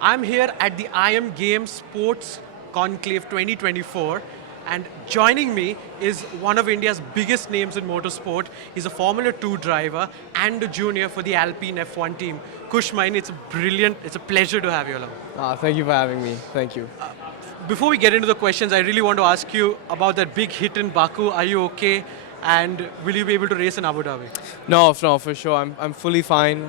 I'm here at the IM Games Sports Conclave 2024, and joining me is one of India's biggest names in motorsport. He's a Formula 2 driver and a junior for the Alpine F1 team. Kush Maini, it's a pleasure to have you along. Thank you for having me. Thank you. Before we get into the questions, I really want to ask you about that big hit in Baku. Are you okay? And will you be able to race in Abu Dhabi? No, for sure. I'm fully fine.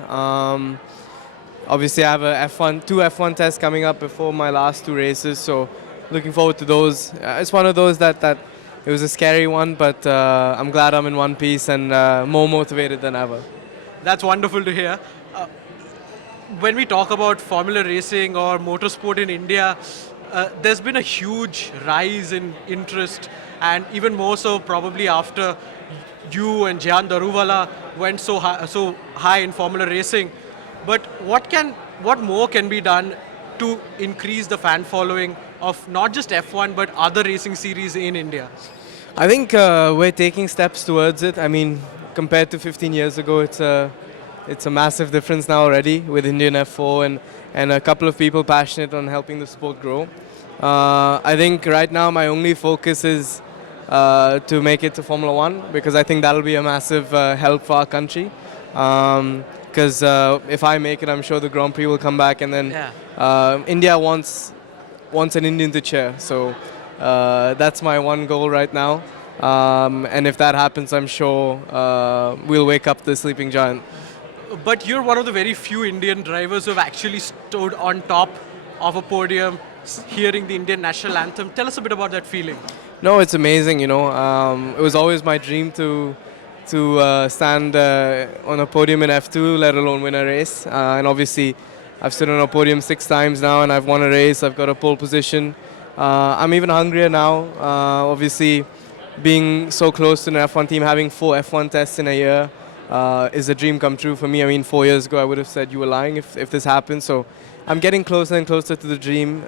Obviously, I have two F1 tests coming up before my last two races, so looking forward to those. It's one of those that it was a scary one, but I'm glad I'm in one piece and more motivated than ever. That's wonderful to hear. When we talk about Formula racing or motorsport in India, there's been a huge rise in interest, and even more so probably after you and Jayan Daruvala went so high in Formula racing. But what more can be done to increase the fan following of not just F1 but other racing series in India? I think we're taking steps towards it. I mean, compared to 15 years ago, it's a massive difference now already with Indian F4 and a couple of people passionate on helping the sport grow. I think right now my only focus is to make it to Formula 1 because I think that'll be a massive help for our country. Because if I make it, I'm sure the Grand Prix will come back, and then India wants an Indian to cheer. So that's my one goal right now. And if that happens, I'm sure we'll wake up the sleeping giant. But you're one of the very few Indian drivers who have actually stood on top of a podium hearing the Indian national anthem. Tell us a bit about that feeling. No, it's amazing, It was always my dream to stand on a podium in F2, let alone win a race. And obviously, I've stood on a podium 6 times now, and I've won a race. I've got a pole position. I'm even hungrier now. Obviously, being so close to an F1 team, having 4 F1 tests in a year is a dream come true for me. I mean, 4 years ago, I would have said you were lying if this happened. So I'm getting closer and closer to the dream.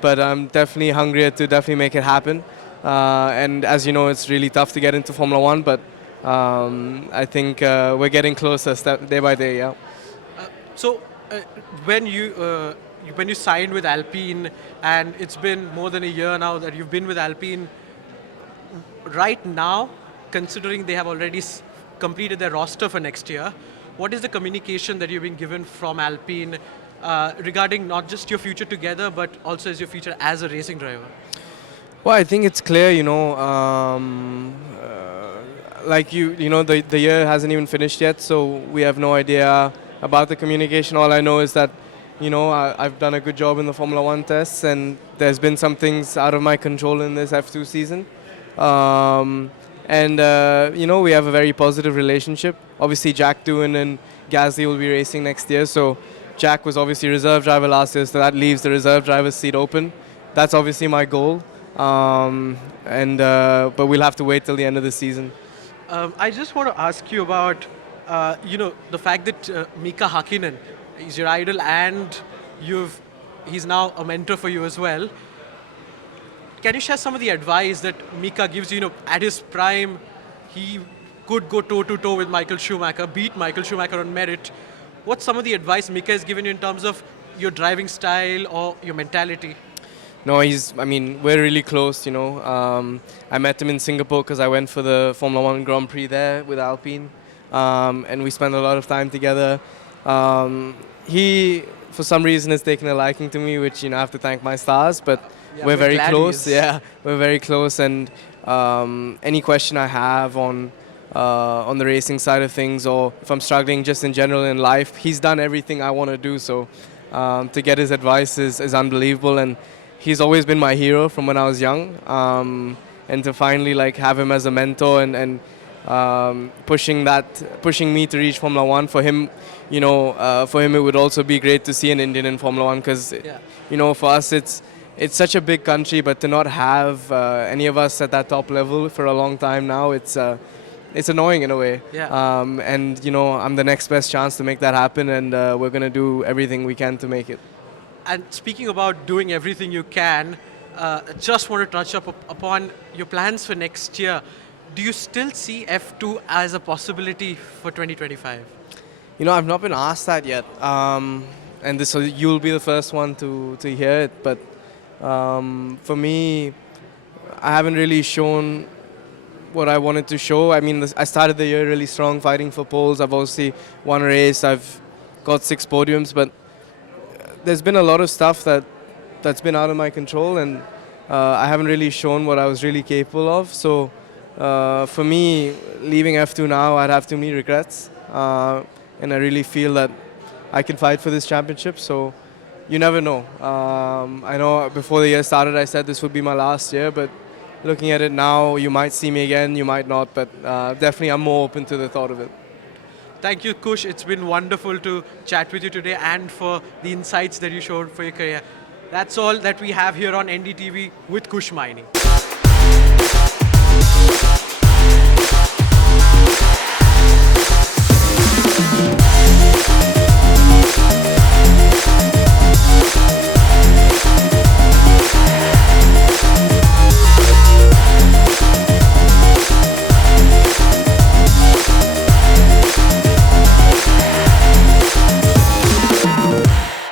But I'm definitely hungrier to definitely make it happen. And as you know, it's really tough to get into Formula 1, but I think we're getting closer day by day, yeah. So when you signed with Alpine, and it's been more than a year now that you've been with Alpine, right now, considering they have already completed their roster for next year, what is the communication that you've been given from Alpine regarding not just your future together, but also as your future as a racing driver? Well, I think it's clear, the year hasn't even finished yet, so we have no idea about the communication. All I know is that, I've done a good job in the Formula 1 tests, and there's been some things out of my control in this F2 season. We have a very positive relationship. Obviously, Jack Doohan and Gasly will be racing next year, so Jack was obviously reserve driver last year, so that leaves the reserve driver's seat open. That's obviously my goal, but we'll have to wait till the end of the season. I just want to ask you about, the fact that Mika Hakkinen is your idol, and he's now a mentor for you as well. Can you share some of the advice that Mika gives you? At his prime, he could go toe-to-toe with Michael Schumacher, beat Michael Schumacher on merit. What's some of the advice Mika has given you in terms of your driving style or your mentality? No, we're really close, I met him in Singapore because I went for the Formula 1 Grand Prix there with Alpine, and we spent a lot of time together. He, for some reason, has taken a liking to me, which, I have to thank my stars, but we're very close. Yeah, we're very close, and any question I have on the racing side of things, or if I'm struggling just in general in life, he's done everything I want to do, so to get his advice is unbelievable, and he's always been my hero from when I was young, and to finally have him as a mentor and pushing me to reach Formula 1 for him, for him it would also be great to see an Indian in Formula 1 because, for us it's such a big country, but to not have any of us at that top level for a long time now, it's annoying in a way. Yeah. I'm the next best chance to make that happen, and we're going to do everything we can to make it. And speaking about doing everything you can, just want to touch upon your plans for next year. Do you still see F2 as a possibility for 2025? I've not been asked that yet. and this you'll be the first one to hear it. But for me, I haven't really shown what I wanted to show. I mean, I started the year really strong, fighting for poles. I've obviously won a race. I've got 6 podiums, but there's been a lot of stuff that's been out of my control, and I haven't really shown what I was really capable of. So for me, leaving F2 now, I'd have too many regrets, and I really feel that I can fight for this championship. So you never know. I know before the year started, I said this would be my last year, but looking at it now, you might see me again, you might not, but definitely I'm more open to the thought of it. Thank you, Kush. It's been wonderful to chat with you today and for the insights that you showed for your career. That's all that we have here on NDTV with Kush Maini.